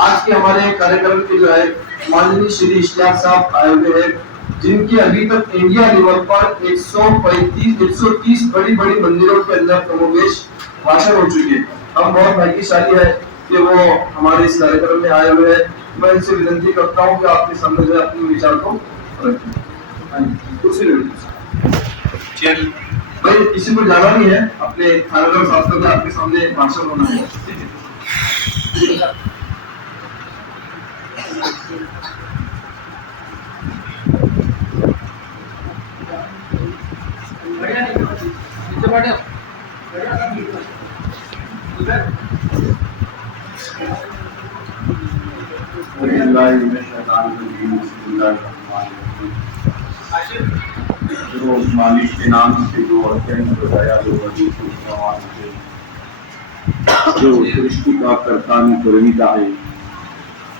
आज के हमारे कार्यक्रम के जो है माननीय श्री इश्तियाक साहब आए हुए हैं, जिनकी अभी तक इंडिया लेवल पर 130 बड़ी बड़ी मंदिरों के अंदर कमोवेश भाषण हो चुके हैं। हम बहुत भाग्यशाली है कि वो हमारे इस कार्यक्रम में आए हुए हैं। मैं इनसे विनती करता हूँ कि आपके सामने जो है अपने विचार को रखें। भाई किसी को जाना नहीं है, अपने थानेदार साहब का आपके सामने भाषण होना है। जो मालिक के नाम से जो अत्यंत दयालु जो सृष्टि का कर्ता निर्मिता है,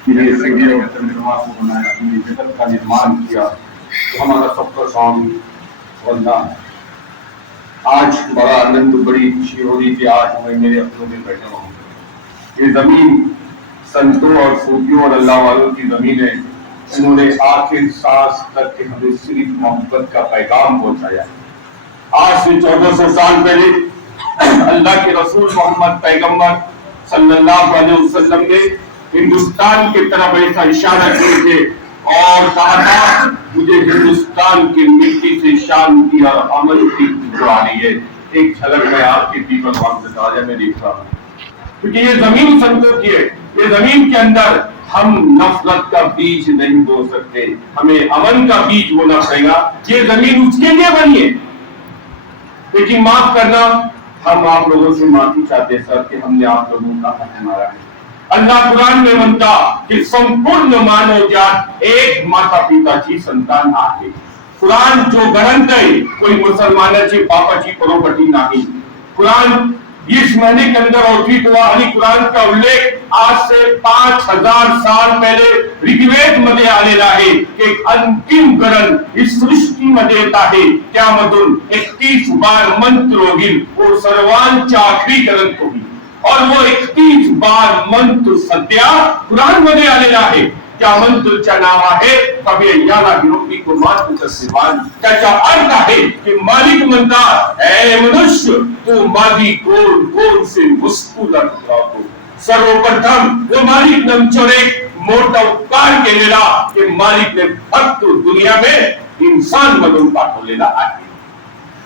सूर्य और चंद्रमा को बनाया, अपने जगत का निर्माण किया, तो हमारा सबका स्वामी वंदा। आज बड़ा आनंद, बड़ी खुशी हो रही थी। आज मैं मेरे अपनों में बैठा हूँ। ये जमीन संतों और सूफियों और अल्लाह वालों की जमीन है। उन्होंने आखिर सांस तक के हमें सिर्फ मोहब्बत का पैगाम पहुंचाया। आज से 1400 साल पहले अल्लाह के रसूल मोहम्मद पैगंबर सल्लल्लाहु अलैहि वसल्लम ने हिंदुस्तान की तरफ ऐसा इशारा किए थे और कहा था, मुझे हिंदुस्तान की मिट्टी से शांति और अमन की खुशबू आ रही है। एक झलक मैं आपके पीपल वक्त ताजा में देख रहा हूँ, क्योंकि ये जमीन संतों की है। ये जमीन के अंदर हम नफरत का बीज नहीं बो सकते, हमें अमन का बीज बोना पड़ेगा। ये जमीन उसके लिए बनी है। लेकिन माफ करना, हम आप लोगों से माफी चाहते सर कि हमने आप लोगों का हक मारा है। अल्लाह कुरान में म्हणता कि संपूर्ण मानव जात एक माता पिताची संतान आहे। कुरान जो ग्रंथ है, कोई मुसलमानाची बापाची प्रॉपर्टी नहीं। कुरान इस महीने के अंदर अवतरित हुआ। आणि कुरान का उल्लेख आज से 5000 साल पहले ऋग्वेद मध्ये आलेला आहे की अंतिम ग्रंथ इस सृष्टीमध्ये येत आहे, त्यामधून 31 बार मंत्र होईल, वो सर्वांच्या आखरी ग्रंथ होईल और वो 31 बार मंत्र सध्या कुरान मध्ये आलेला आहे। त्या मंत्रचं नाव आहे कभी याला विरोधी को मात्र सिवान। त्याचा अर्थ आहे की मालिक म्हणतात, ए मनुष्य तू माझी कोण कोण से मुस्कुरात राहतो। सर्वप्रथम वो मालिक नमचोरे मोठा उपकार केलेला की मालिकने फक्त दुनिया में इंसान म्हणून पाठवलेला आहे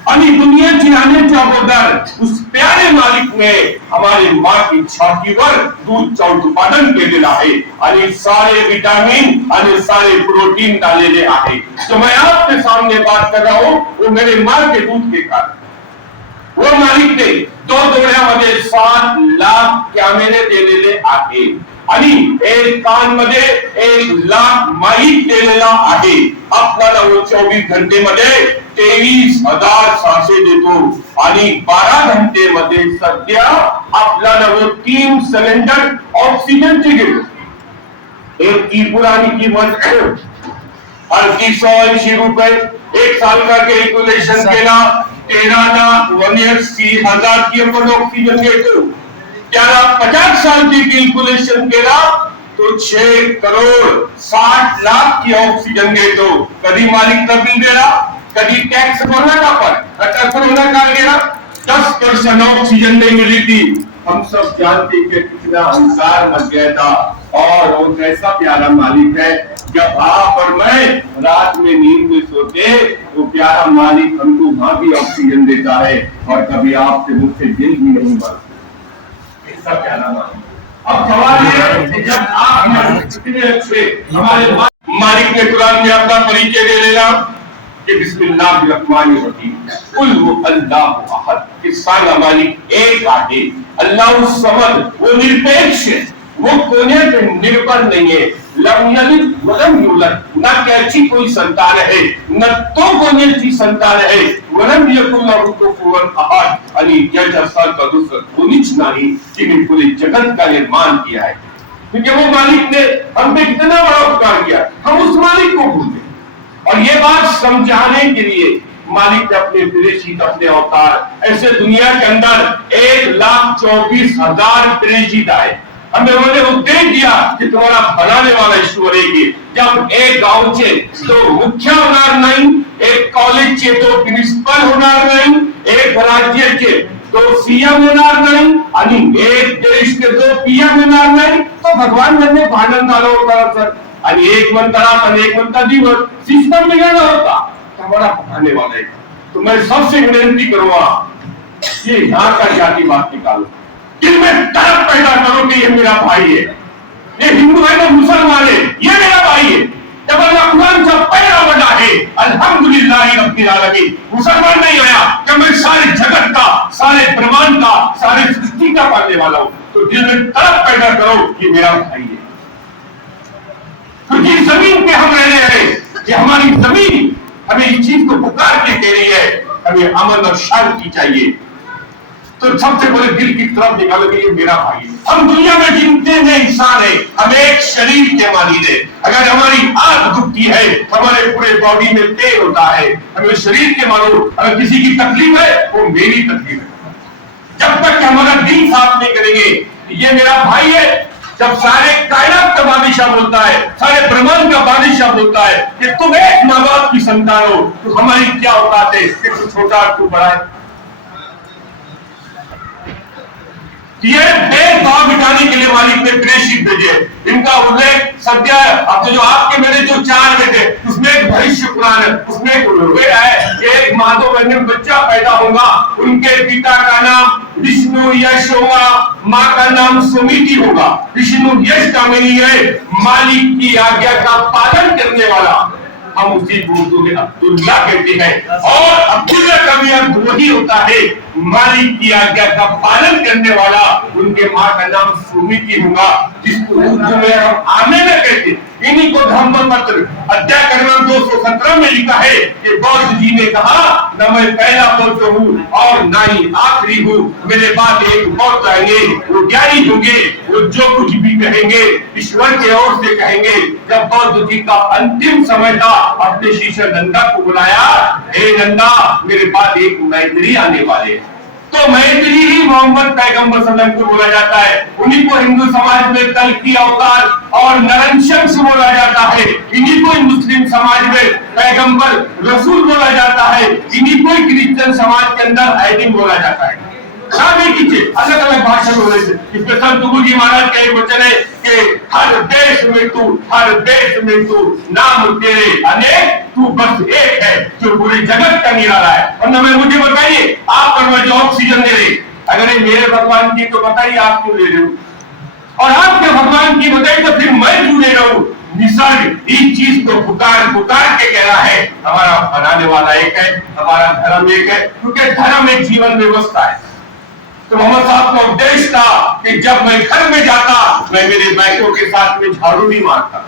आणि दुनियाची आण्याच्या अगोदर उस प्यारे मालिक ने हमारे माँ की छातीवर दूधचं उत्पादन केलेलं आहे आणि सारे विटामिन आणि सारे प्रोटीन डालेले आहे। तो मैं आपके सामने बात कर रहा हूँ, वो मेरे माँ के दूध के कारण। वो मालिक ने 2 डोळ्यामध्ये 7 लाख कॅमेरे दिलेले आहे आणि एक कान मध्ये 1 लाख माईक दिलेला आहे। आपल्याला वो 24 घंटे मध्ये 23,000 सांसे देतो आणि 12 घंटे मध्ये सध्या आपल्याला वो 3 सिलेंडर ऑक्सीजनचे घेतो। एक की पुरानी कीमत 3880 रुपए, 1 साल का कैलकुलेशन केला 13 लाख 180,000 की आपण ऑक्सीजन घेतो। त्याला 50 साल की कैलकुलेशन केला तो 6 करोड़ 60 लाख की ऑक्सीजन घेतो। कधी मालिक बिल दिला, कभी टैक्स भरना का पर अगर कोरोना काल गया 10% ऑक्सीजन नहीं मिली थी। हम सब जानते कि कितना अहंकार मच गया था और वो कैसा प्यारा मालिक है। जब आप और मैं रात में नींद में सोते, वो प्यारा मालिक हमको वहां भी ऑक्सीजन देता है और कभी आपसे मुझसे दिल भी नहीं भरता। ऐसा प्यारा मालिक। अब सवाल है कि जब आप कितने अच्छे हमारे मालिक ने कुरान में अपना परिचय दे लेना कि बिस्मिल्लाहिर्रहमानिर्रहीम, कुल हुवल्लाहु अहद, कि सारा मालिक एक आहे। अल्लाह समद, वो निरपेक्ष है, वो कोने पे निर्भर नहीं है। लम यलिद वलम यूलद, न त्याची कोई संतान है न तो कोणाची संतान है। वलम यकुल लहू कुफुवन अहद, आणि त्याच्यासारखा दुसरा कोणीच नाही जिने पूरे जगत का निर्माण किया है। क्योंकि वो मालिक ने हम पे कितना बड़ा उपकार किया, हम उस मालिक को भूल गए। और ये बात समझाने के लिए मालिक ने अपने प्रेषित, अपने अवतार, ऐसे दुनिया के अंदर 1,24,000 प्रेषित आए। हमें उन्होंने उपदेश दिया कि की तुम्हारा बनाने वाला ईश्वर एक ही। जब एक गावचे तो मुख्य होणार नाही, एक कॉलेजचे तो प्रिन्सिपल होणार नाही, एक राज्याचे तो सीएम होणार नाही आणि एक देश के तो पीएम होणार नाही, तो भगवान ने भांडण झालं होतं सर। आणि एक म्हणता रात आणि एक म्हणता दिवस, सिस्टम बिगड़ना होता। हमारा बनाने वाला है। तो मैं सबसे विनती करूंगा ये यहाँ का जाति बात निकालो, दिल में तरफ पैदा करो कि ये मेरा भाई है, ये हिंदू है ना मुसलमान है, ये मेरा भाई है। जब अल्लाह कुरान का पहला वजह है अल्हम्दुलिल्लाह रब्बिल आलमीन, मुसलमान नहीं आया कि मैं सारे जगत का, सारे ब्रह्मांड का, सारे सृष्टि का पालने वाला हूं। तो दिल में तरफ पैदा करो कि मेरा भाई है, क्योंकि जमीन पे हम रहने हैं, ये हमारी जमीन हमें इस चीज को पुकार के कह रही है, हमें अमन और शांति चाहिए। तो सबसे पहले दिल की तरफ निकालो कि ये मेरा भाई है। हम दुनिया में जितने में इंसान है, हम एक शरीर के मालिक है। अगर हमारी आंख दुखती है, हमारे पूरे बॉडी में पेन होता है, हमें शरीर के मानो। अगर किसी की तकलीफ है, वो मेरी तकलीफ है। जब तक हमारा दिल साफ नहीं करेंगे ये मेरा भाई है, जब सारे कायनात का बादशाह बोलता है, सारे ब्रह्मांड का बादशाह बोलता है कि तुम एक माँ बाप की संतान हो, तो हमारी क्या औकात है कि तू छोटा तू बड़ा है। ये भेदभाव मिटाने के लिए मालिक ने प्रेषित भेजे। इनका उल्लेख सद्य अब जो आपके मेरे जो 4 बेटे, उसमें एक भविष्य पुराण है, उसमें एक वेद है। एक माधव महीने में बच्चा पैदा होगा, उनके पिता का नाम विष्णु यश होगा, माँ का नाम सुमिति होगा। विष्णु यश का मीनिंग है मालिक की आज्ञा का पालन करने वाला, हम उसी को उर्दू में अब्दुल्ला कहते हैं। और अब्दुल्ला का भी अर्थ वही होता है मालिक की आज्ञा का पालन करने वाला। उनके माँ का नाम सुमिति होगा, जिसको उर्दू में हम आमेना कहते हैं। इन्हीं को धम्म पत्र अध्याय क्रमांक 217 में लिखा है कि बौद्ध जी ने कहा, न मैं पहला बौद्ध हूँ और न ही आखिरी हूँ, मेरे बाद एक बौद्ध आएंगे, वो ज्ञानी होंगे, वो जो कुछ भी कहेंगे ईश्वर के ओर से कहेंगे। जब बौद्ध जी का अंतिम समय था, अपने शिष्य नंदा को बुलाया, हे नंदा मेरे बाद एक मैत्री आने वाले। तो मैत्री ही मोहम्मद पैगंबर सल्लल्लाहु अलैहि वसल्लम को बोला जाता है। उन्हीं को हिंदू समाज में कल्कि अवतार और नरंशंस बोला जाता है। इन्हीं को मुस्लिम समाज में पैगंबर रसूल बोला जाता है। इन्हीं को क्रिश्चियन समाज के अंदर एडिम बोला जाता है। अलग अलग भाषा में बोले थे। इसमें संत तुलसी महाराज का एक वचन है कि हर देश में तू नाम तेरे अनेक, तू बस एक है जो पूरे जगत का निराला है। और न मैं मुझे बताइए आप और मैं जो ऑक्सीजन दे रहे, अगर ये मेरे भगवान की तो बताइए आप क्यों ले रहे हो, और आपके भगवान की बताइए तो फिर मैं क्यों ले रहा हूँ। निसर्ग इस चीज को पुकार के कह रहा है हमारा बनाने वाला एक है, हमारा धर्म एक है, क्योंकि धर्म एक जीवन व्यवस्था है। तो मोहम्मद साहब का उपदेश था कि जब मैं घर में जाता, मैं मेरे बैकों के साथ में झाड़ू नहीं मारता,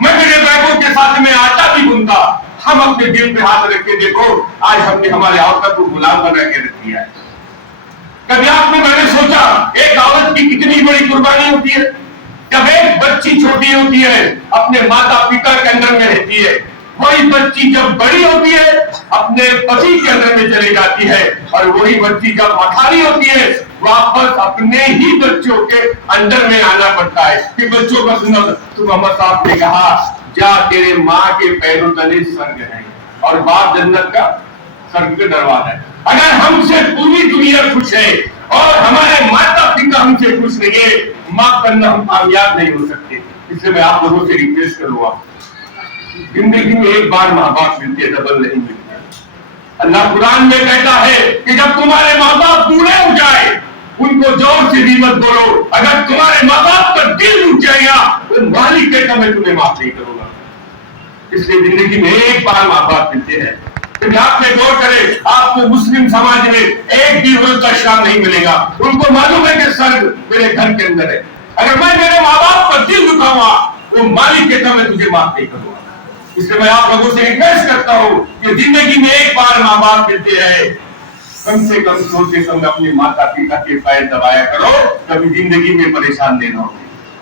मैं मेरे बैकों के साथ में आटा भी बुनता। हम अपने दिल पे हाथ रख के देखो, आज हमने हमारे औरत को गुलाम बना के रख दिया है। कभी आपने मैंने सोचा एक औरत की कितनी बड़ी कुर्बानी होती है। जब एक बच्ची छोटी होती है, अपने माता पिता के अंदर में रहती है, वही बच्ची जब बड़ी होती है अपने पति के अंदर में चली जाती है, और वही बच्ची जब अठारी होती है वापस अपने ही बच्चों के अंदर में आना पड़ता है। कि बच्चों का सुनो, तो मोहम्मद साहब ने कहा जा तेरे माँ के पैरों तले स्वर्ग है और बाप जन्नत का स्वर्ग का दरवाजा है। अगर हमसे पूरी दुनिया खुश है और हमारे माता पिता हमसे खुश नहीं है, माफ करना हम कामयाब नहीं हो सकते। इसलिए मैं आप लोगों से रिक्वेस्ट करूंगा, जिंदगी में एक बार माँ बाप मिलती है, डबल नहीं मिलती। अल्लाह कुरान में कहता है कि जब तुम्हारे माँ बाप बूढ़े हो जाए उनको जोर से भी मत बोलो। अगर तुम्हारे माँ बाप का दिल उठ जाएगा तो मालिक कहता मैं तुम्हें माफ नहीं करूंगा। इसलिए जिंदगी में एक बार माँ बाप मिलते हैं। तो आप में गौर करें, आपको मुस्लिम समाज में एक भी रोज का श्राप नहीं मिलेगा। उनको मालूम है कि स्वर्ग मेरे घर के अंदर है। अगर मैं मेरे माँ बाप का दिल दुखाऊंगा वो मालिक कहता मैं तुझे माफ नहीं करूंगा। इसलिए मैं आप लोगों से रिक्वेस्ट करता हूँ कि जिंदगी में एक बार माँ बाप मिलते हैं, कम से कम सोचते समय अपने माता पिता के पैर दबाया करो, कभी जिंदगी में परेशान नहीं हो।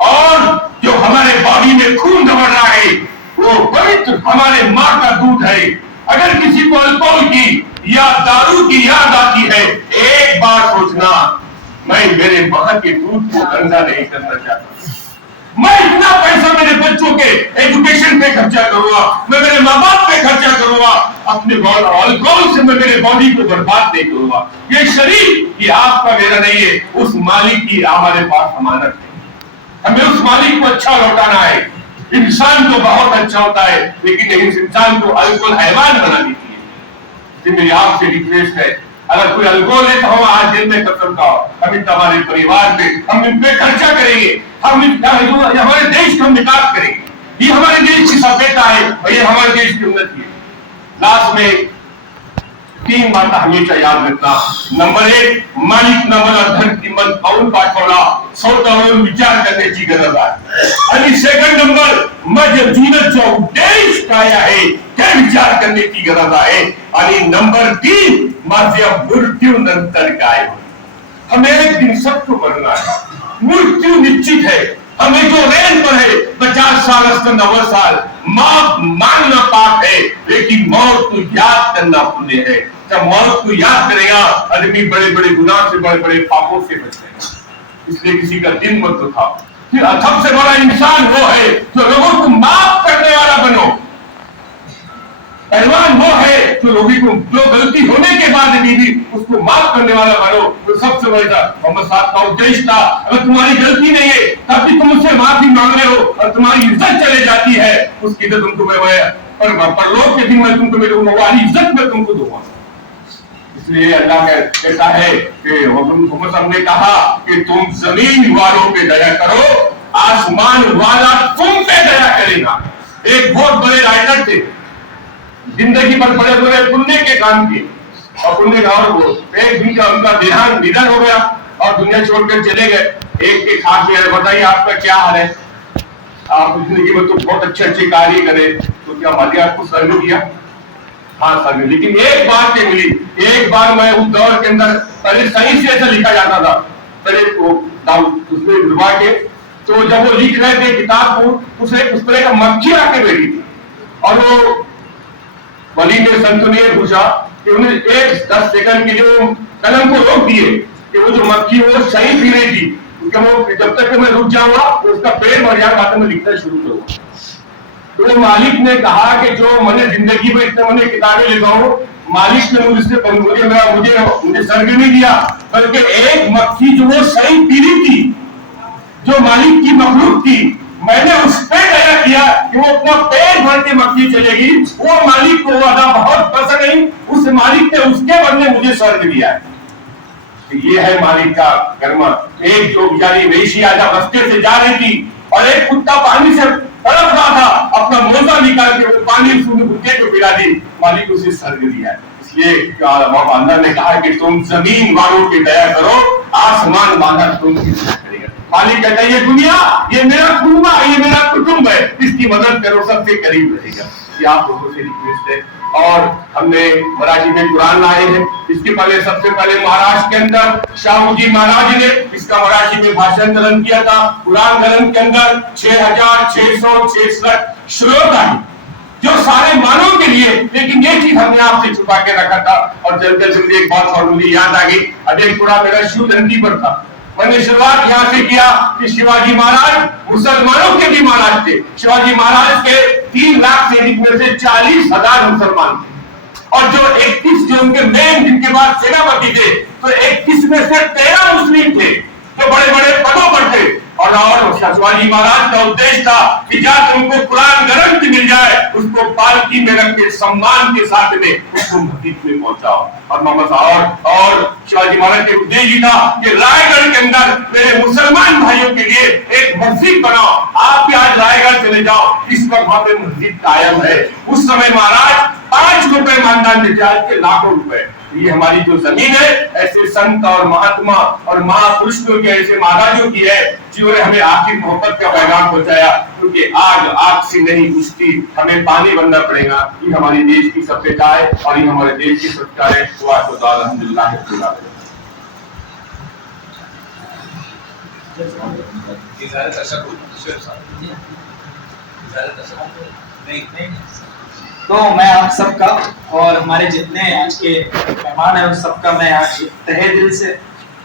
और जो हमारे बॉडी में खून दौड़ रहा है वो पवित्र हमारे माँ का दूध है। अगर किसी को अल्कोहल की या दारू की याद आती है, एक बार सोचना मैं मेरे माँ के दूध को गंदा नहीं करना चाहता। मैं इतना के एजुकेशन पे खर्चा करूंगा, मैं मेरे माँ बाप पे खर्चा करूंगा, अपने अल्कोहल से मैं मेरे बॉडी को बर्बाद नहीं करूंगा। ये शरीर ये आपका मेरा नहीं है, उस मालिक की हमारे पास अमानत है। हमें उस मालिक को अच्छा लौटाना है। इंसान तो बहुत अच्छा होता है, लेकिन इस इंसान को अल्कोहल हैवान बना देती है। मेरी आपसे रिक्वेस्ट है, अगर कोई अल्कोहल है तो हम आज दिन में कसम खाओ, हम हमारे परिवार पे हम इन पे खर्चा करेंगे, हम हमारे देश का विकास करेंगे। ये हमारे देश की सभ्यता है और ये हमारे देश की उन्नति है। लास्ट में 3 बातें हमेशा याद रखना। नंबर 1, मालिक नंबर धन किंमत पाऊन पाठवला स्वतःवरून विचार करण्याची गरज आहे। आणि सेकंड नंबर माझ्या जीवनाचा उद्देश काय आहे ते विचार करण्याची गरज आहे। आणि नंबर 3 माझ्या मृत्यूनंतर काय होईल। हमें एक दिन सबको मरना है, मृत्यु निश्चित है। हमें जो रेल पर है 50 साल 90 साल मौत मानना पाप है, लेकिन मौत को याद करना पुण्य है। जब मौत को याद करेगा आदमी बड़े बड़े गुनाह से बड़े बड़े पापों से बच जाएगा। इसलिए किसी का दिन मत दुखाओ। फिर सबसे बड़ा इंसान वो है जो लोगों को माफ करने वाला बनो। पहलवान वो है जो लोगों को जो गलती होने के बाद भी उसको माफ करने वाला बनो। तो सबसे बड़ा मोहम्मद साहब का उद्देश्य था, अगर तुम्हारी गलती नहीं है तब भी तुम उससे माफी मांग रहे हो और तुम्हारी इज्जत चले जाती है, उसकी इज्जत तुमको परलोक के दिन में तुमको मिलूंगा, वाली इज्जत में तुमको दूंगा। इसलिए अल्लाह कहता है कि मोहम्मद साहब ने कहा कि तुम जमीन वालों पे दया करो, आसमान वाला तुम पे दया करेगा। एक बहुत बड़े राइटर थे, जिंदगी पर बड़े बड़े पुण्य के काम किए और पुण्य का एक दिन का उनका निधन हो गया और दुनिया छोड़कर चले गए। एक के खास में बताइए आपका क्या हाल है, आप जिंदगी में तो बहुत अच्छे अच्छे कार्य करे, तो क्या मालिक आपको सर्व किया? हाँ सर्व, लेकिन एक बात क्या मिली, एक बार मैं उस दौर के अंदर पहले सही से ऐसा लिखा जाता था, पहले उसमें डुबा के, तो जब वो लिख रहे थे किताब को उस तरह का मक्खी आके बैठी थी और वो वली ने संत ने पूछा कि उन्हें 10 सेकंड के जो कलम को रोक दिए कि वो जो मक्खी वो सही पी रही थी, वो जब तक मैं रुक जाऊंगा तो उसका पेड़ भर जाएगा, तो मैं लिखना शुरू करूंगा। तो मालिक ने कहा कि जो मैंने जिंदगी में इतने मैंने किताबें लिखा हूं, मालिक ने मुझे सर्ग नहीं दिया, बल्कि एक मक्खी जो वो सही पी रही थी, जो मालिक की मखलूक थी, मैंने उस पे दया किया कि वो अपना पेट भर के मक्खी चलेगी। वो मालिक को वादा बहुत पसंद नहीं, उस मालिक ने उसके बदले मुझे स्वर्ग दिया है। तो ये है मालिक का कर्म। एक जो बेचारी वेशी आजा रास्ते से जा रही थी और एक कुत्ता पानी से तड़प रहा था, अपना मोजा निकाल के वो पानी कुत्ते को पिला दी, मालिक उसे स्वर्ग दिया है। इसलिए अल्लाह ने कहा कि तुम जमीन वालों की दया करो, आसमान वाला तुमकी करेगा। मालिक कहता है ये दुनिया ये मेरा कुंबा, ये मेरा कुटुंब है, इसकी मदद करो, सबसे करीब रहेगा। ये आप लोगों से रिक्वेस्ट है। और हमने मराठी में कुरान लाए हैं। इसके पहले सबसे पहले महाराष्ट्र के अंदर शाहू जी महाराज ने इसका मराठी में भाषांतरण किया था। कुरान ग्रंथ के अंदर 6666 श्लोक है जो सारे मानव के लिए, लेकिन ये चीज हमने आपसे छुपा के रखा था और जल्द जल्द एक बात फॉर्मूली याद आ गई। अडेपुरा मेरा शिव जयंती पर था, मैंने शुरुआत यहाँ से किया कि शिवाजी महाराज मुसलमानों के भी महाराज थे। शिवाजी महाराज के 3 लाख सैनिक में से 40,000 मुसलमान थे और जो 31 जो उनके मेन जिनके बाद सेनापति थे, तो 31 में से 13 मुस्लिम थे जो बड़े बड़े पदों पर थे। और शिवाजी महाराज का उद्देश्य था कि जब तुमको कुरान ग्रंथ मिल जाए उसको पालकी में रख के सम्मान के साथ में उसको मस्जिद में पहुंचाओ। और मोहम्मद और शिवाजी महाराज के उद्देश्य था कि रायगढ़ के अंदर मेरे मुसलमान भाइयों के लिए एक मस्जिद बनाओ। आप भी आज रायगढ़ चले जाओ, इस वक्त वहां पे मस्जिद कायम है। उस समय महाराज 5 रुपए मानदान देते, आज के लाखों रुपए। ये हमारी जो जमीन है ऐसे संत और महात्मा और महापुरुषों के ऐसे महाराजों की है जिन्होंने हमें आखिर मोहब्बत का पैगाम पहुंचाया। क्योंकि आग से नहीं बुझती, हमें पानी बनना पड़ेगा। ये हमारे देश की सभ्यता है और ये हमारे देश की सत्ता है। अल्हम्दुलिल्लाह तो मैं आप सबका और हमारे जितने आज के मेहमान हैं उन सबका मैं आज तहे दिल से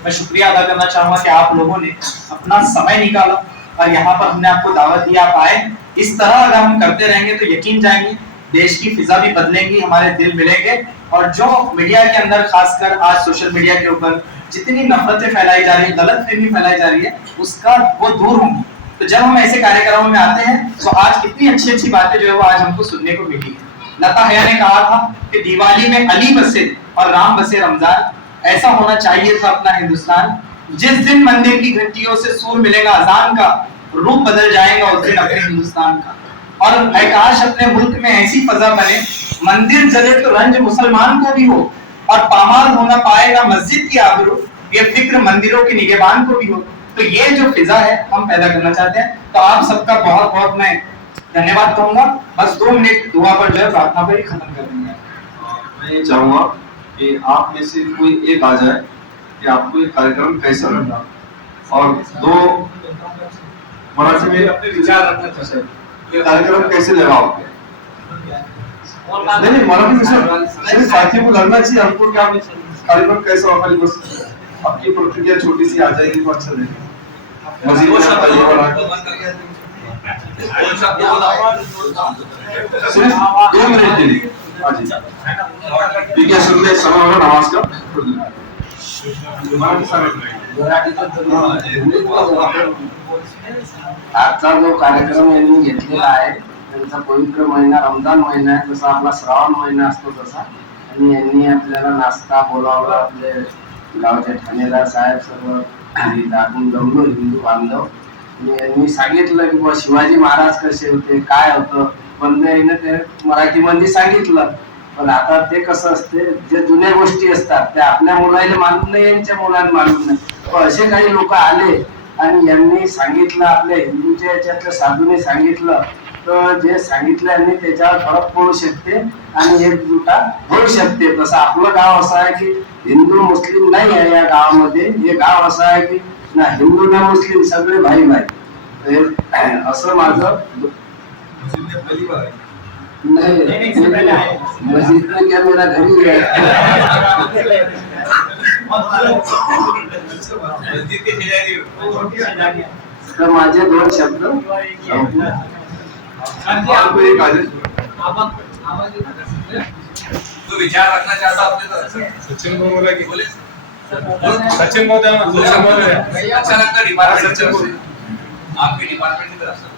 मैं शुक्रिया अदा करना चाहूँगा कि आप लोगों ने अपना समय निकाला और यहाँ पर हमने आपको दावत दी, आप आए। इस तरह अगर हम करते रहेंगे तो यकीन जाएंगे देश की फिजा भी बदलेंगी, हमारे दिल मिलेंगे। और जो मीडिया के अंदर खासकर आज सोशल मीडिया के ऊपर जितनी नफरतें फैलाई जा रही है, गलतफहमी फैलाई जा रही है, उसका वो दूर होंगी। तो जब हम ऐसे कार्यक्रमों में आते हैं तो आज कितनी अच्छी अच्छी बातें जो है वो आज हमको सुनने को मिली है। लता हया ने कहा था कि दिवाली में अली बसे और राम बसे रमजान। ऐसा होना चाहिए था अपना हिंदुस्तान। जिस दिन मंदिर की घंटियों से सुर मिलेगा अजान का, रूप बदल जाएगा उस दिन अपने हिंदुस्तान का। और काश अपने मुल्क में ऐसी फजा बने, मंदिर जले तो रंज मुसलमान को भी हो, और पामाल होना पाए ना मस्जिद की आबरू, ये फिक्र मंदिरों के निगहबान को भी हो। तो ये जो फिजा है हम पैदा करना चाहते हैं। तो आप सबका बहुत बहुत मैं धन्यवाद कहूंगा। बस 2 मिनट दुआ पर जो है प्रार्थना पर ही खत्म कर देंगे। मैं ये चाहूंगा कि आप में से कोई एक आ जाए कि आपको ये कार्यक्रम कैसा लगा, और 2 मराठी में अपने विचार रखना चाहते हैं ये कार्यक्रम कैसे लगा आपको। नहीं मराठी में सिर्फ साथियों को लगना चाहिए हमको क्या कार्यक्रम कैसा होगा। बस आपकी प्रतिक्रिया छोटी सी आ जाएगी तो अच्छा लगेगा। मजीद सिर्फ 2 मिनट के लिए। हाँ जी ठीक है, सुन ले समय होगा नमाज का। आजचा जो कार्यक्रम यांनी घेतलेला आहे त्यांचा पवित्र महिना रमजान महिना आहे, जसा आपला श्रावण महिना असतो तसा, आणि यांनी आपल्याला नाश्ता बोलावला, आपले गावचे ठाणेदार साहेब सर्व दाखवून जमलो हिंदू बांधव, आणि यांनी सांगितलं की बुवा शिवाजी महाराज कसे होते काय होतं, पण ते मराठीमध्ये सांगितलं। पण आता ते कसं असते, जे जुन्या गोष्टी असतात ते आपल्या मुलाला मालूम नाही, यांच्या मुलाला मालूम नाही, पण असे काही लोक आले आणि यांनी सांगितलं, आपल्या हिंदूच्या याच्यातल्या साधूने सांगितलं, तर जे सांगितलं यांनी त्याच्यावर फरक पडू शकते आणि एकजुटा होऊ शकते। तसं आपलं गाव असं आहे की हिंदू मुस्लिम नाही आहे, या गावामध्ये हे गाव असं आहे की ना हिंदू ना मुस्लिम सगळे भाई भाई, असं माझं नहीं मस्जिद में क्या मेरा घर ही है। तर माझे 2 शब्द आपको एक आ जाए तो विचार रखना चाहता आपने तो सचिन को बोला कि बोले सचिन को अच्छा लगता डिपार्टमेंट सचिन आपके डिपार्टमेंट की तरफ से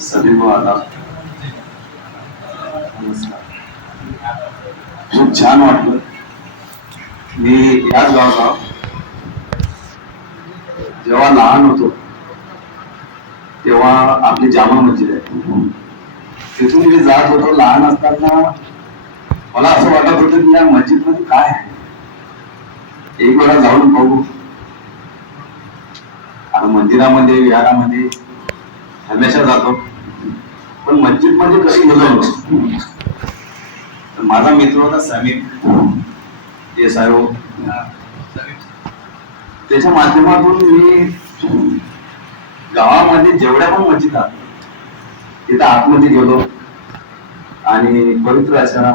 सभी को आदाब, नमस्कार। खूप छान वाटलं। मी याच गावचा जेव्हा लहान होतो तेव्हा आपली जामा मस्जिद आहे, तिथून मी जात होतो लहान असताना। मला असं वाटत होतं की या मस्जिद मध्ये काय आहे, एक वेळा जाऊन बघू। आता मंदिरामध्ये विहारामध्ये हमेशा जातो, पण मस्जिद मध्ये कशी गेलो नव्हतो। तर माझा मित्र होता समीर देसाई, त्याच्या माध्यमातून मी गावामध्ये जेवढ्या पण मस्जिद आहेत तिथं आतमध्ये गेलो आणि पवित्र अशा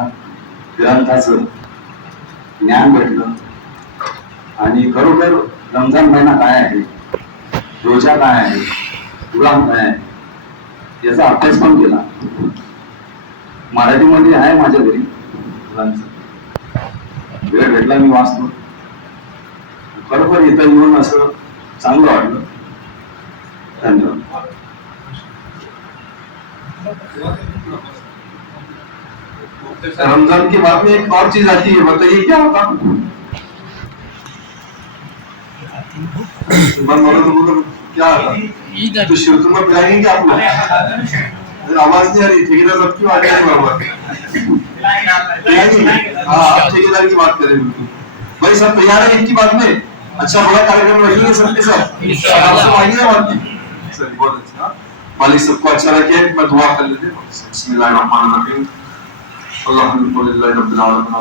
ग्रंथाचं ज्ञान भेटलं। आणि खरोखर रमजान महिना काय आहे, रोजा काय आहे, कुराण काय आहे याचा अभ्यास पण केला। मराठीमध्ये आहे माझ्या घरी कुराणचं, वेळ भेटला मी वाचतो। खरोखर इथं येऊन असं चांगलं वाटलं। धन्यवाद। रमजान के बाद में एक और चीज आती है, बताइए क्या होता। क्या आता तो शिवतुमा पिलाएंगे क्या आप लोग। आवाज नहीं आ रही, ठेकेदार साहब की आवाज हाँ आप ठेकेदार की बात करें बिल्कुल। भाई सब तैयार है इनकी बात में, अच्छा बड़ा कार्यक्रम रखेंगे सबके साथ, आइए बात सर बहुत अच्छा। मालिक सबको अच्छा रखे। मैं दुआ कर लेते बिस्मिल्लाहिर्रहमानिर्रहीम अल्हम्दुलिल्लाहि रब्बिल आलमीन।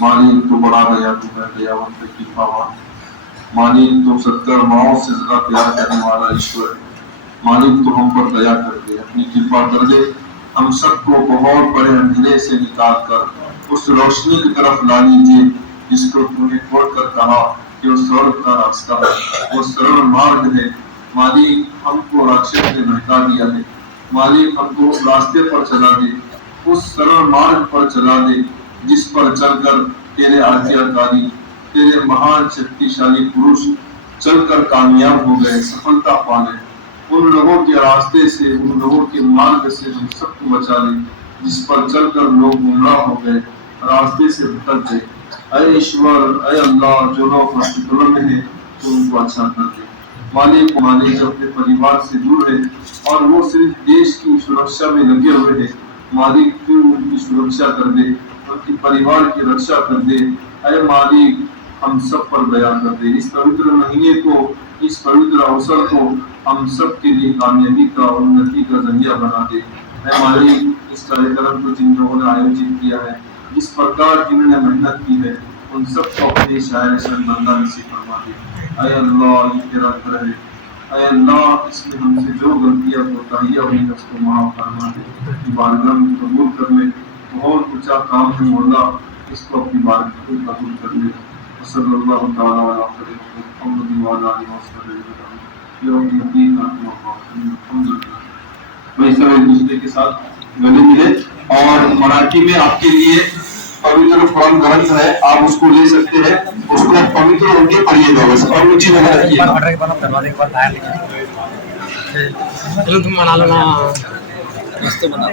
मालिक तो बड़ा दया तू है दयावंत की पावा, मालिक तो 70 माओ से ज्यादा प्यार करने वाला ईश्वर, मालिक तो हम पर दया कर दे, अपनी कृपा कर दे, हम सबको बहुत बड़े अंधेरे से निकाल कर उस रोशनी की तरफ ला लीजिए जिसको तूने खोलकर कहा कि वो स्वर्ग का रास्ता है, वो सरल मार्ग है। मालिक हमको राक्षस ने बहका दिया है, मालिक हमको रास्ते पर चला दे, उस सरल मार्ग पर चला दे जिस पर चलकर तेरे आज्ञाकारी, तेरे महान शक्तिशाली पुरुष चलकर कामयाब हो गए, सफलता पा गए। उन लोगों के रास्ते से, उन लोगों के मार्ग से हम सबको बचा ले जिस पर चलकर लोग गुमराह हो गए, रास्ते से भटक गए। अय ईश्वर, अय अल्लाह, जो लोग हॉस्पिटलों में हैं तो उनको अच्छा कर दे। मालिक जो अपने परिवार से दूर है और वो सिर्फ देश की सुरक्षा में लगे हुए हैं, मालिक तू उनकी सुरक्षा कर दे, उनके परिवार की रक्षा कर दे। अय मालिक हम सब पर दया कर दे। इस पवित्र महीने को, इस पवित्र अवसर को हम सब के लिए कामयाबी का, उन्नति का जरिया बना दे। अय मालिक इस कार्यक्रम को जिन लोगों ने आयोजित किया है, जिस प्रकार जिन्होंने मेहनत की है, उन सबको अपने शायर बंदा नसीब फरमा दे। अय अल्लाह ये तेरा घर है, अय अल्लाह इसमें हमसे जो गलतियां कोताहियां हुई उसको माफ फरमा दे। बारगाह में कबूल कर ले, बहुत ऊंचा काम है मौला, इसको अपनी बारगाह में कबूल कर ले। सल्लल्लाहु तआला अलैहि मुहम्मद व अला आलिहि वसल्लम। मैं इस तरह एक दूसरे के साथ गले मिले और मराठी में आपके लिए पवित्र कुरान ग्रंथ है, आप उसको ले सकते हैं, उसको पवित्र होके पढ़िएगा बस और ऊंची नजर रखिएगा। तुम बना लो ना, मस्त बना।